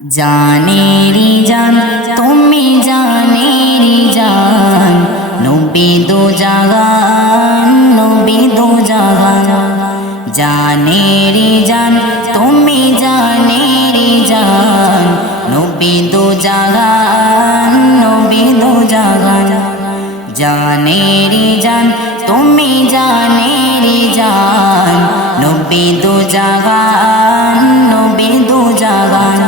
জানেরি জান তুমি জানেরি জান, নবী দো জাগান নবী দো জাগান। জানেরি জান তুমি জানেরি জান, নবী দো জাগান নবী দো জাগান। জানেরি জান তুমি জানেরি জান, নবী দো জাগান নবী দো জাগান।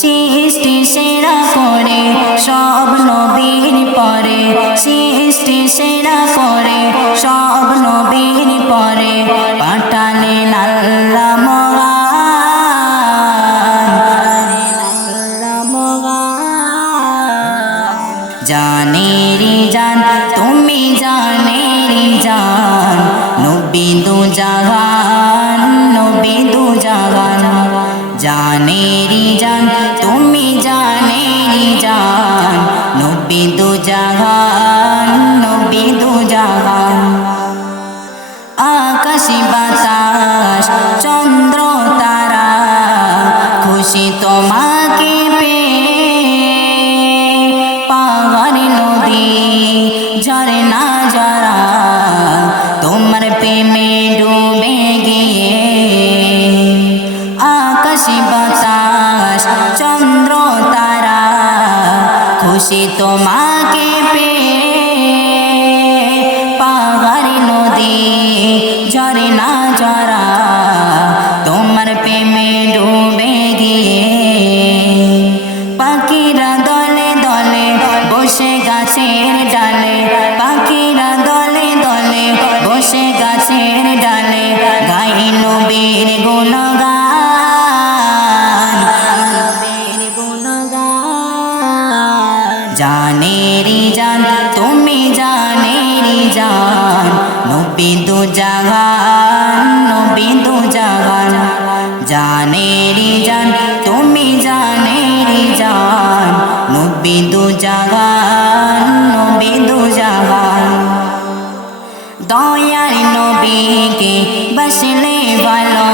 সৃষ্টি সেরা করে সব নবীর পরে, সৃষ্টি সেরা করে সব নবীর পরে, পাঠালেন আল্লাহ মগান। জানেরি জান তুমি জানেরি জান, নবী দো জাগান নবী দো জাগান। জানেরি জান তুমি জানেরি জান, নবী দো জাগান নবী দো জাগান। আকাশ বাতাস চন্দ্র তারা খুশি তোমাকে পেয়ে, পাহাড় নদী ঝরনা যারা তোমার প্রেমে ডুবে গিয়ে। আকাশ বাতাস চন্দ্র তারা খুশি তোমাকে পেয়ে, পাহাড় নদী ঝরনা যারা তোমার প্রেমে ডুবে গিয়ে। পাখিরা দলে দলে বসে গাছের ডালে, পাখিরা দলে দলে বসে গাছের ডালে, গাই নবীর গুণগান নবীর গুণগান। জানেরি জান তুমি জানেরি জান, নবী দো জাগান নবী দো জাগান। জানেরি জান তুমি জানেরি জান, নবী দো জাগান নবী দো জাগান। দয়ার নবীকে বসলে ভালো,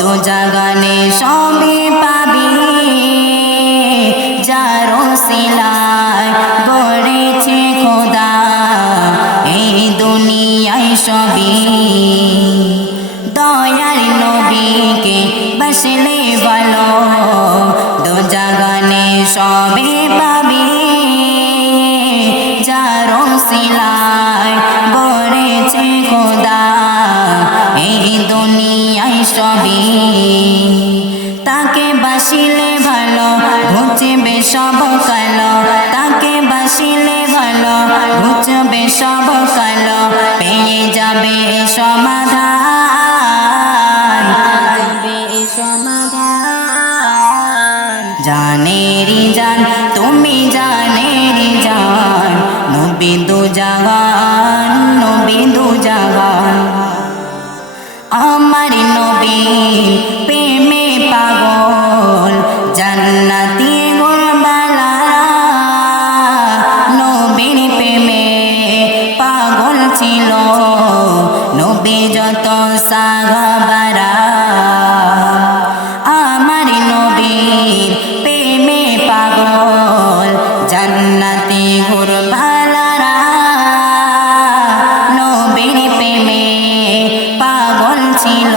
দো জাগানে সবই পাবি, যার ওসিলায় গড়েছে খোদা এই দুনিয়ায় সবই। দয়ার নবীকে বসলে ভালো, দো জাগানে সবই পাবি, যার ওসিলায় গড়েছে খোদা এই দুনিয়ায় সবই। তাকে বাসিলে ভালো ঘুচবে সব কালো, তাকে বাসিলে ভালো ঘুচবে সব কালো, পেয়ে যাবে সমাধান যাবে সমাধান। জানেরি জান তুমি জানেরি জান, নবী দো জাগান নবী দো জাগান। আমার নবী প্রেমে পাগল জান্নাতি গোলবালারা, নবীর প্রেমে পাগল ছিল নবী যত সাহাবারা। আমার নবীর প্রেমে পাগল জান্নাতি গোলবালারা, নবীর প্রেমে পাগল ছিল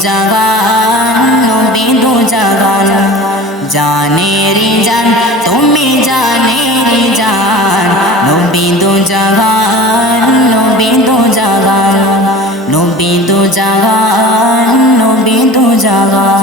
জাগান নবী দু জাগান জানেরি জান তুমি জানেরি জান নবী দু জাগান নবী দু জাগান নবী দু জাগান নবী দু জাগান